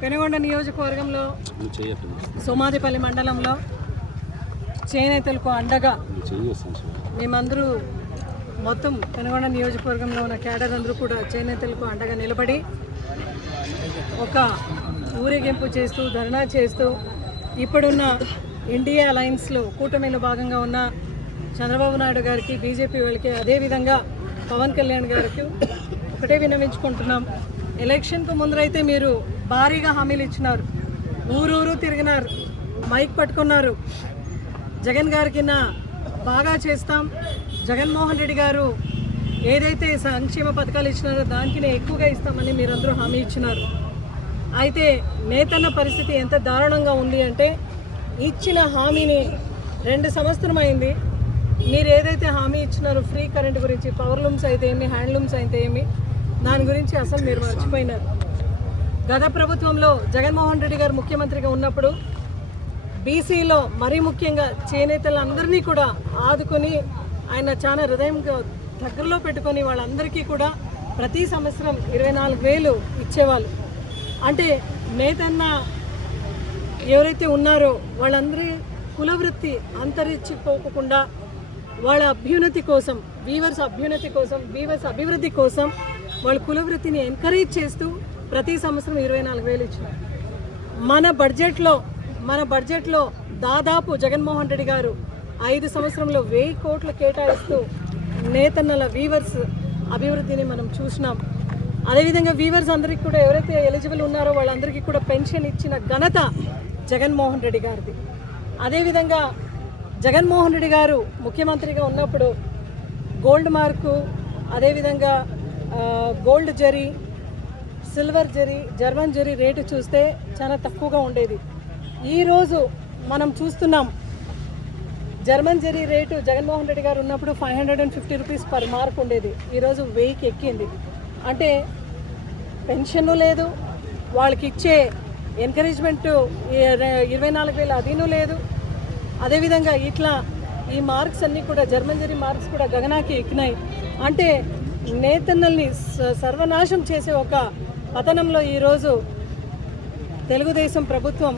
పెనుగొండ నియోజకవర్గంలో సోమాదిపల్లి మండలంలో చేనేతలకు అండగా మేమందరూ మొత్తం పెనుగొండ నియోజకవర్గంలో ఉన్న క్యాడర్ అందరూ కూడా చేనేతలకు అండగా నిలబడి ఒక ఊరేగింపు చేస్తూ ధర్నా చేస్తూ ఇప్పుడున్న ఇండియా అలయన్స్లో కూటమిలో భాగంగా ఉన్న చంద్రబాబు నాయుడు గారికి బీజేపీ వాళ్ళకి అదేవిధంగా పవన్ కళ్యాణ్ గారికి ఒకటే విన్నవించుకుంటున్నాం. ఎలక్షన్కు ముందరైతే మీరు భారీగా హామీలు ఇచ్చినారు, ఊరూరు తిరిగినారు, మైక్ పట్టుకున్నారు. జగన్ గారికి బాగా చేస్తాం, జగన్మోహన్ రెడ్డి గారు ఏదైతే సంక్షేమ పథకాలు ఇచ్చినారో దానికి ఎక్కువగా ఇస్తామని మీరందరూ హామీ ఇచ్చినారు. అయితే నేతన్న పరిస్థితి ఎంత దారుణంగా ఉంది అంటే ఇచ్చిన హామీని 2 సంవత్సరం అయింది. మీరు ఏదైతే హామీ ఇచ్చినారో ఫ్రీ కరెంట్ గురించి, పవర్ లూమ్స్ అయితే ఏమి, హ్యాండ్లూమ్స్ అయితే ఏమి, దాని గురించి అసలు మీరు మర్చిపోయినారు. గత ప్రభుత్వంలో జగన్మోహన్ రెడ్డి గారు ముఖ్యమంత్రిగా ఉన్నప్పుడు బీసీలో మరీ ముఖ్యంగా చేనేతలందరినీ కూడా ఆదుకొని ఆయన చాలా హృదయం దగ్గరలో పెట్టుకొని వాళ్ళందరికీ కూడా ప్రతి సంవత్సరం 24,000 ఇచ్చేవాళ్ళు. అంటే నేతన్న ఎవరైతే ఉన్నారో వాళ్ళందరి కులవృత్తి అంతరించిపోకుండా వాళ్ళ అభ్యున్నతి కోసం, వీవర్స్ అభ్యున్నతి కోసం, వీవర్స్ అభివృద్ధి కోసం వాళ్ళ కులవృత్తిని ఎంకరేజ్ చేస్తూ ప్రతి సంవత్సరం 24,000 ఇచ్చినారు. మన బడ్జెట్లో దాదాపు జగన్మోహన్ రెడ్డి గారు 5 సంవత్సరంలో 1,000 కోట్లు కేటాయిస్తూ నేతన్నల వీవర్స్ అభివృద్ధిని మనం చూసినాం. అదేవిధంగా వీవర్స్ అందరికీ కూడా ఎవరైతే ఎలిజిబుల్ ఉన్నారో వాళ్ళందరికీ కూడా పెన్షన్ ఇచ్చిన ఘనత జగన్మోహన్ రెడ్డి గారిది. అదేవిధంగా జగన్మోహన్ రెడ్డి గారు ముఖ్యమంత్రిగా ఉన్నప్పుడు గోల్డ్ మార్కు, అదేవిధంగా gold zari, silver zari, German zari rate చూస్తే చాలా తక్కువగా ఉండేది. ఈరోజు మనం చూస్తున్నాం జర్మన్ జరీ రేటు జగన్మోహన్ రెడ్డి గారు ఉన్నప్పుడు 550 రూపీస్ పర్ మార్క్ ఉండేది, ఈరోజు 1000కి ఎక్కింది. అంటే పెన్షన్ లేదు, వాళ్ళకి ఇచ్చే ఎంకరేజ్మెంటు 24,000 అదీను లేదు. అదేవిధంగా ఇట్లా ఈ మార్క్స్ అన్నీ కూడా జర్మన్ జరీ మార్క్స్ కూడా గగనాకి ఎక్కినాయి. అంటే నేతన్నల్ని సర్వనాశం చేసే ఒక పతనంలో ఈరోజు తెలుగుదేశం ప్రభుత్వం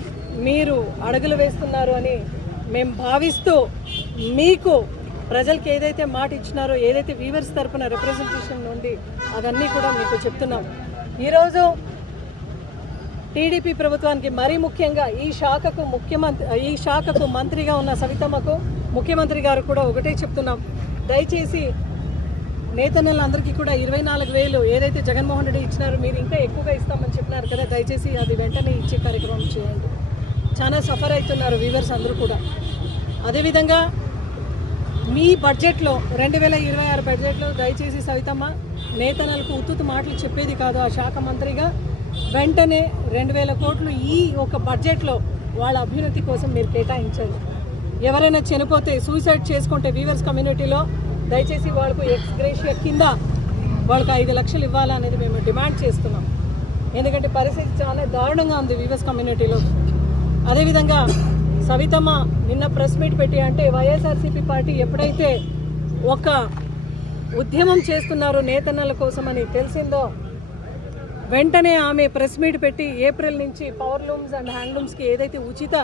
మీరు అడుగులు వేస్తున్నారు అని మేము భావిస్తూ మీకు ప్రజలకు ఏదైతే మాట ఇచ్చినారో, ఏదైతే వీవర్స్ తరఫున రిప్రజెంటేషన్ నుండి అవన్నీ కూడా మీకు చెప్తున్నాం. ఈరోజు టీడీపీ ప్రభుత్వానికి మరీ ముఖ్యంగా ఈ శాఖకు మంత్రిగా ఉన్న సవితమ్మకు ముఖ్యమంత్రి గారు కూడా ఒకటే చెప్తున్నాం, దయచేసి నేతన్నలందరికీ కూడా 24,000 ఏదైతే జగన్మోహన్ రెడ్డి ఇచ్చినారో మీరు ఇంకా ఎక్కువగా ఇస్తామని చెప్పినారు కదా, దయచేసి అది వెంటనే ఇచ్చే కార్యక్రమం చేయండి. చాలా సఫర్ అవుతున్నారు వీవర్స్ అందరూ కూడా. అదేవిధంగా మీ బడ్జెట్లో 2026 బడ్జెట్లో దయచేసి సవితమ్మ నేతన్నలకు ఉత్తుతు మాటలు చెప్పేది కాదు, ఆ శాఖ మంత్రిగా వెంటనే 2,000 కోట్లు ఈ ఒక బడ్జెట్లో వాళ్ళ అభ్యున్నతి కోసం మీరు కేటాయించండి. ఎవరైనా చనిపోతే, సూసైడ్ చేసుకుంటే వీవర్స్ కమ్యూనిటీలో దయచేసి వాళ్ళకు ఎక్స్ గ్రేషియా కింద వాళ్ళకు 5 లక్షలు ఇవ్వాలనేది మేము డిమాండ్ చేస్తున్నాం. ఎందుకంటే పరిస్థితి చాలా దారుణంగా ఉంది వీవర్స్ కమ్యూనిటీలో. అదేవిధంగా సవితమ్మ నిన్న ప్రెస్ మీట్ పెట్టి, అంటే వైఎస్ఆర్సీపీ పార్టీ ఎప్పుడైతే ఒక ఉద్యమం చేస్తున్నారో నేతన్నల కోసం అని తెలిసిందో వెంటనే ఆమె ప్రెస్ మీట్ పెట్టి ఏప్రిల్ నుంచి పవర్ లూమ్స్ అండ్ హ్యాండ్లూమ్స్కి ఏదైతే ఉచిత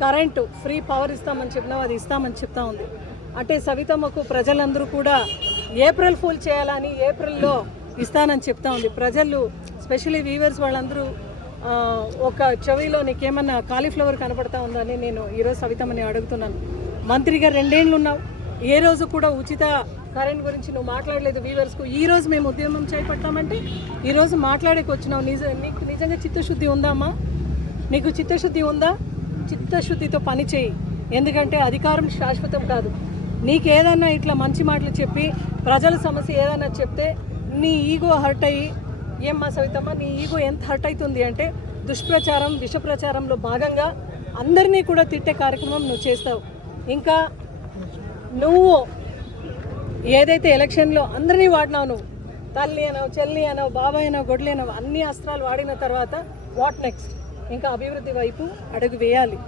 కరెంటు ఫ్రీ పవర్ ఇస్తామని చెప్పినామో అది ఇస్తామని చెప్తా ఉంది. అంటే సవితమ్మకు ప్రజలందరూ కూడా ఏప్రిల్ ఫుల్ చేయాలని ఏప్రిల్లో ఇస్తానని చెప్తా ఉంది. ప్రజలు స్పెషల్లీ వీవర్స్ వాళ్ళందరూ ఒక చెవిలో నీకేమన్నా కాలీఫ్లవర్ కనపడతా ఉందని నేను ఈరోజు సవితమ్మని అడుగుతున్నాను. మంత్రిగా 2 ఏళ్ళు ఉన్నావు, ఏ రోజు కూడా ఉచిత కరెంట్ గురించి నువ్వు మాట్లాడలేదు వీవర్స్కు. ఈరోజు మేము ఉద్యమం చేపట్టామంటే ఈరోజు మాట్లాడేకి వచ్చినావు. నీకు నిజంగా చిత్తశుద్ధి ఉందా అమ్మా? నీకు చిత్తశుద్ధి ఉందా? చిత్తశుద్ధితో పని చేయి. ఎందుకంటే అధికారం శాశ్వతం కాదు. నీకు ఏదన్నా ఇట్లా మంచి మాటలు చెప్పి ప్రజల సమస్య ఏదన్నా చెప్తే నీ ఈగో హర్ట్ అయ్యి, ఏమ్మా సవితమ్మ నీ ఈగో ఎంత హర్ట్ అవుతుంది అంటే దుష్ప్రచారం, విష ప్రచారంలో భాగంగా అందరినీ కూడా తిట్టే కార్యక్రమం నువ్వు చేస్తావు. ఇంకా నువ్వు ఏదైతే ఎలక్షన్లో అందరినీ వాడినావు, నువ్వు తల్లి అనవు, చెల్లి అనవు, బాబాయ్ అనవు, గొడ్లి అనవు, అన్ని అస్త్రాలు వాడిన తర్వాత వాట్ నెక్స్ట్? ఇంకా అభివృద్ధి వైపు అడుగు వేయాలి.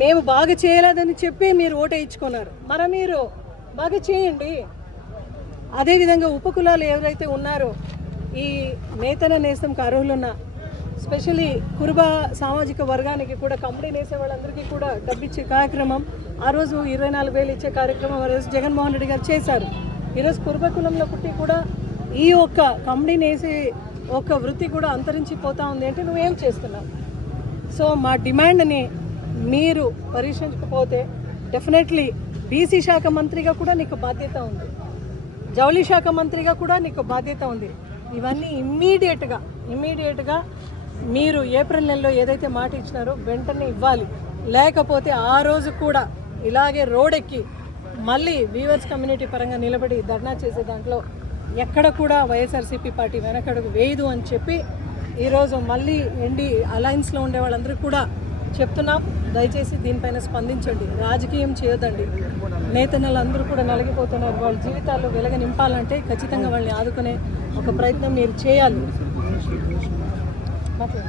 మేము బాగా చేయలేదని చెప్పి మీరు ఓటు వేయించుకున్నారు, మరి మీరు బాగా చేయండి. అదేవిధంగా ఉపకులాలు ఎవరైతే ఉన్నారో ఈ నేతన నేస్తంకు అర్హులున్న స్పెషలీ కురుబ సామాజిక వర్గానికి కూడా కంపెనీ వేసే వాళ్ళందరికీ కూడా డబ్బిచ్చే కార్యక్రమం ఆ రోజు 24,000 ఇచ్చే కార్యక్రమం ఆ రోజు జగన్మోహన్ రెడ్డి గారు చేశారు. ఈరోజు కురుబ కులంలో పుట్టి కూడా ఈ ఒక్క కంపెనీని వేసే ఒక వృత్తి కూడా అంతరించిపోతూ ఉంది అంటే నువ్వేం చేస్తున్నావు? సో మా డిమాండ్ని మీరు పరిశీలించకపోతే డెఫినెట్లీ బీసీ శాఖ మంత్రిగా కూడా నీకు బాధ్యత ఉంది, జౌళి శాఖ మంత్రిగా కూడా నీకు బాధ్యత ఉంది. ఇవన్నీ ఇమ్మీడియట్గా మీరు ఏప్రిల్ నెలలో ఏదైతే మాట ఇచ్చినారో వెంటనే ఇవ్వాలి. లేకపోతే ఆ రోజు కూడా ఇలాగే రోడెక్కి మళ్ళీ వీవర్స్ కమ్యూనిటీ పరంగా నిలబడి ధర్నా చేసే దాంట్లో ఎక్కడ కూడా వైఎస్ఆర్సీపీ పార్టీ వెనకడుగు వేయదు అని చెప్పి ఈరోజు మళ్ళీ ఎన్డీ అలయన్స్లో ఉండే వాళ్ళందరికీ కూడా చెప్తున్నాం. దయచేసి దీనిపైన స్పందించండి, రాజకీయం చేయొద్దండి. నేతన్నలు అందరూ కూడా నలిగిపోతున్నారు. వాళ్ళ జీవితాల్లో వెలగ నింపాలంటే ఖచ్చితంగా వాళ్ళని ఆదుకునే ఒక ప్రయత్నం మీరు చేయాలి.